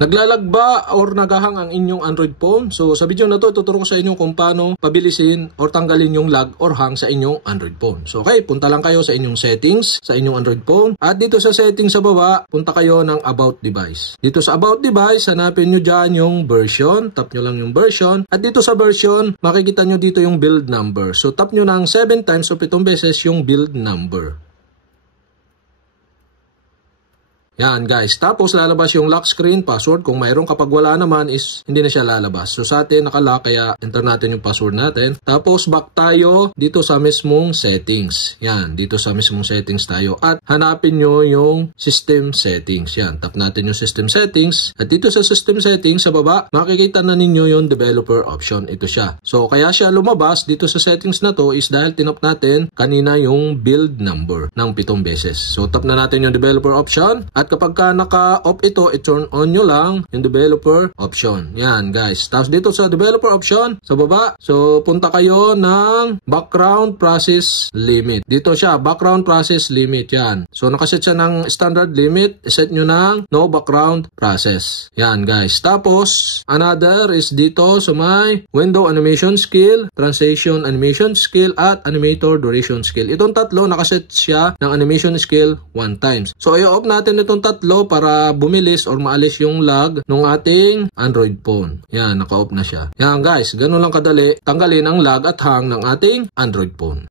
Naglalag ba or nagahang ang inyong Android phone? So sa video na to, tuturo ko sa inyo kung paano pabilisin or tanggalin yung lag or hang sa inyong Android phone. So okay, punta lang kayo sa inyong settings sa inyong Android phone. At dito sa settings sa baba, punta kayo ng About Device. Dito sa About Device, hanapin nyo dyan yung version. Tap nyo lang yung version. At dito sa version, makikita nyo dito yung build number. So tap nyo ng 7 times o 7 beses yung build number. Yan guys, tapos lalabas yung lock screen password. Kung mayroon, kapag wala naman is hindi na siya lalabas. So sa atin nakalock, kaya enter natin yung password natin. Tapos back tayo dito sa mismong settings. Yan, dito sa mismong settings tayo. At hanapin nyo yung system settings. Yan, tap natin yung system settings. At dito sa system settings sa baba, makikita na ninyo yung developer option. Ito siya. So kaya siya lumabas dito sa settings na to is dahil tinap natin kanina yung build number ng 7 beses. So tap na natin yung developer option. At kapag ka naka-off ito, i-turn on nyo lang yung developer option. Yan guys. Tapos dito sa developer option, sa baba, so punta kayo ng background process limit. Dito siya, background process limit. Yan. So nakaset siya ng standard limit. Set nyo ng no background process. Yan guys. Tapos, another is dito sa may window animation skill, transition animation skill, at animator duration skill. Itong tatlo, nakaset siya ng animation skill 1 times. So i-off natin itong tatlo para bumilis or maalis yung lag ng ating Android phone. Yan, naka-off na siya. Yan guys, ganun lang kadali tanggalin ang lag at hang ng ating Android phone.